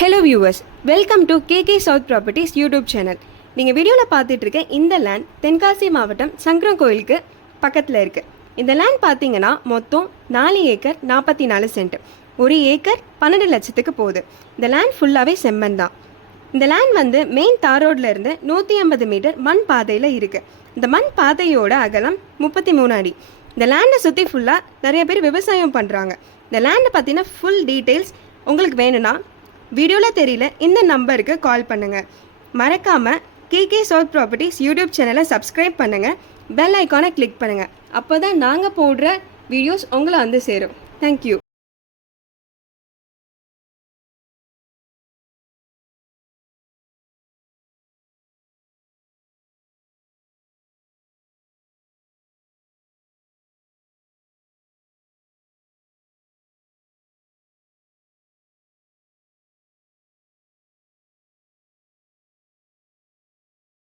Hello viewers, welcome to KK South Properties YouTube channel. நீங்கள் வீடியோவில் பார்த்துட்டு இருக்க இந்த லேண்ட் தென்காசி மாவட்டம் சங்கரன் கோயிலுக்கு பக்கத்தில் இருக்குது. இந்த லேண்ட் பார்த்தீங்கன்னா மொத்தம் 4 ஏக்கர் 44 சென்ட். 1 ஏக்கர் 12 லட்சத்துக்கு போகுது. இந்த லேண்ட் ஃபுல்லாகவே செம்மண் தான். இந்த லேண்ட் வந்து மெயின் தார் ரோட்ல இருந்து 150 மீட்டர் மண் பாதையில் இருக்குது. இந்த மண் பாதையோட அகலம் 33 அடி. இந்த லேண்டை சுற்றி ஃபுல்லாக நிறைய பேர் விவசாயம் பண்ணுறாங்க. இந்த லேண்டை பற்றின ஃபுல் டீட்டெயில்ஸ் உங்களுக்கு வேணும்னா வீடியோவில் தெரியல இந்த நம்பருக்கு கால் பண்ணுங்கள். மறக்காமல் கேகே சவுத் ப்ராப்பர்ட்டிஸ் யூடியூப் சேனலை சப்ஸ்கிரைப் பண்ணுங்கள். பெல் ஐக்கானை கிளிக் பண்ணுங்கள். அப்போ தான் நாங்கள் போடுற வீடியோஸ் உங்களை வந்து சேரும். தேங்க்யூ.